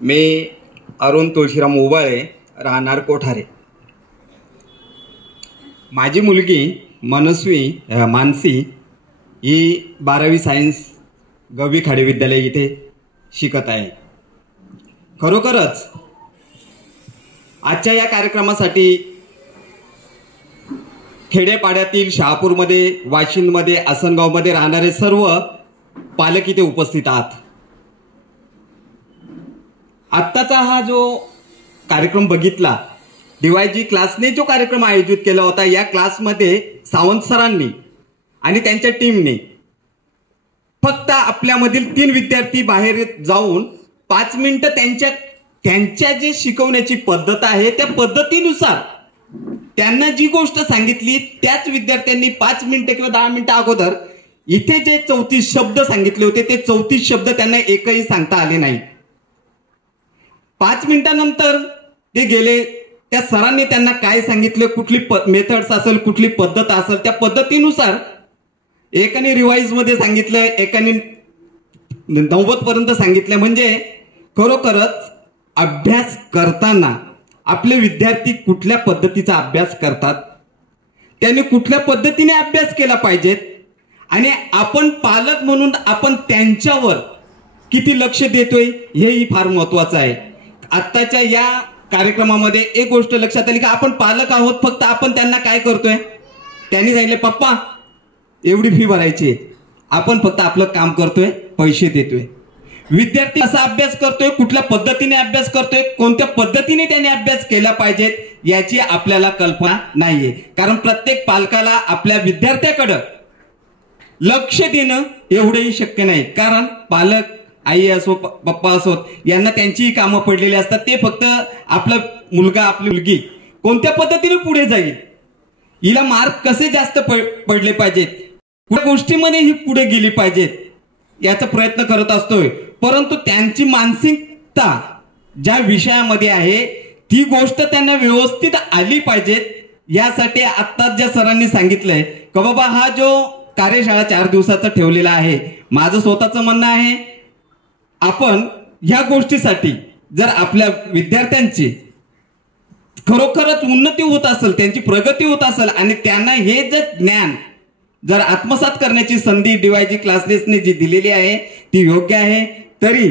मी अरुण तुळशीराम उबाळे, राहणार कोठारे. माझी मुलगी मानसी ही 12वी सायन्स गवी खाडे विद्यालय इथे शिकत आहे. खरोखरच आजच्या या कार्यक्रमासाठी खेडेपाड्यातील शहापूरमध्ये, वाशिंदमध्ये, आसनगावमध्ये राहणारे सर्व पालक इथे उपस्थित आहात. आत्ताचा हा जो कार्यक्रम बघितला, डीवायजी क्लासने जो कार्यक्रम आयोजित केला होता, या क्लासमध्ये सावंत सरांनी आणि त्यांच्या टीमने फक्त आपल्यामधील 3 विद्यार्थी बाहेर जाऊन 5 मिनिटं त्यांच्या जे शिकवण्याची पद्धत आहे त्या पद्धतीनुसार त्यांना जी गोष्ट सांगितली त्याच विद्यार्थ्यांनी 5 मिनिटं किंवा 10 मिनिटं अगोदर इथे जे 34 शब्द सांगितले होते ते 34 शब्द त्यांना एकही सांगता आले नाही. 5 मिनिटांनंतर ते गेले. त्या सरांनी त्यांना काय सांगितलं, कुठली मेथड्स असेल, कुठली पद्धत असेल, त्या पद्धतीनुसार एकाने रिवाइज मध्ये सांगितलं, एकाने 90 पर्यंत सांगितलं. म्हणजे खरोखरच अभ्यास करताना आपले विद्यार्थी कुठल्या पद्धतीचा अभ्यास करतात, त्यांनी कुठल्या पद्धतीने अभ्यास केला पाहिजेत आणि आपण पालक म्हणून आपण त्यांच्यावर किती लक्ष देतोय हेही फार महत्वाचं आहे. आत्ताच्या या कार्यक्रमामध्ये एक गोष्ट लक्षात आली की आपण पालक आहोत, फक्त आपण त्यांना काय करतोय, त्यांनी सांगितले पप्पा एवढी फी भरायची, आपण फक्त आपलं काम करतोय, पैसे देतोय. विद्यार्थी असा अभ्यास करतोय, कुठल्या पद्धतीने अभ्यास करतोय, कोणत्या पद्धतीने त्याने अभ्यास केला पाहिजे याची आपल्याला कल्पना नाहीये. कारण प्रत्येक पालकाला आपल्या विद्यार्थ्याकडे लक्ष देणं एवढंही शक्य नाही. कारण पालक, आई असो, पप्पा असोत, यांना त्यांचीही कामं पडलेली असतात. ते फक्त आपला मुलगा, आपली मुलगी कोणत्या पद्धतीने पुढे जाईल, हिला मार्क कसे जास्त पडले पाहिजेत, कुठल्या गोष्टीमध्ये ही पुढे गेली पाहिजेत याचा प्रयत्न करत असतोय. परंतु त्यांची मानसिकता ज्या विषयामध्ये आहे ती गोष्ट त्यांना व्यवस्थित आली पाहिजेत यासाठी आत्ताच ज्या सरांनी सांगितलंय की बाबा हा जो कार्यशाळा 4 दिवसाचा ठेवलेला आहे, माझं स्वतःचं म्हणणं आहे आपण ह्या गोष्टीसाठी जर आपल्या विद्यार्थ्यांची खरोखरच उन्नती होत असेल, त्यांची प्रगती होत असेल आणि त्यांना हे जर ज्ञान जर आत्मसात करण्याची संधी डीवायजी क्लासेसने जी दिलेली आहे ती योग्य आहे. तरी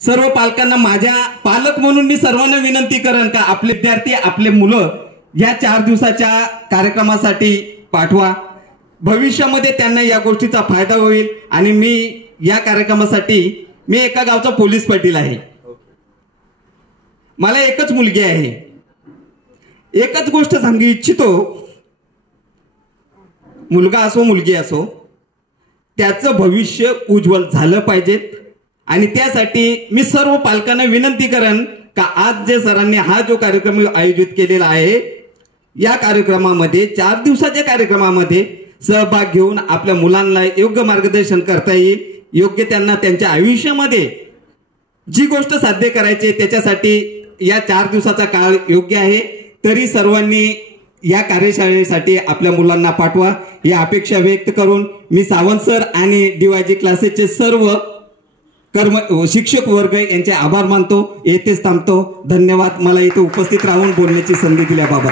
सर्व पालकांना माझ्या पालक म्हणून मी सर्वांना विनंती करेन का आपले विद्यार्थी, आपले मुलं या 4 दिवसाच्या कार्यक्रमासाठी पाठवा. भविष्यामध्ये त्यांना या गोष्टीचा फायदा होईल. आणि मी या कार्यक्रमासाठी मी एका गावचा पोलीस पाटील आहे. मला एकच मुलगी आहे. एकच गोष्ट सांगू इच्छितो, मुलगा असो मुलगी असो, त्याचं भविष्य उज्ज्वल झालं पाहिजे. आणि त्यासाठी मी सर्व पालकांना विनंती करेन का आज जे सरांनी हा जो कार्यक्रम आयोजित केलेला आहे या कार्यक्रमामध्ये 4 दिवसाच्या कार्यक्रमामध्ये सहभाग घेऊन आपल्या मुलांना योग्य मार्गदर्शन करता येईल. योग्य त्यांना त्यांच्या आयुष्यामध्ये जी गोष्ट साध्य करायची त्याच्यासाठी या 4 दिवसाचा काळ योग्य आहे. तरी सर्वांनी या कार्यशाळेसाठी आपल्या मुलांना पाठवा ही अपेक्षा व्यक्त करून मी सावंत सर आणि डीवायजी क्लासेसचे सर्व शिक्षक वर्ग यांचे आभार मानतो. येथेच थांबतो. धन्यवाद मला इथे उपस्थित राहून बोलण्याची संधी दिल्याबाबत.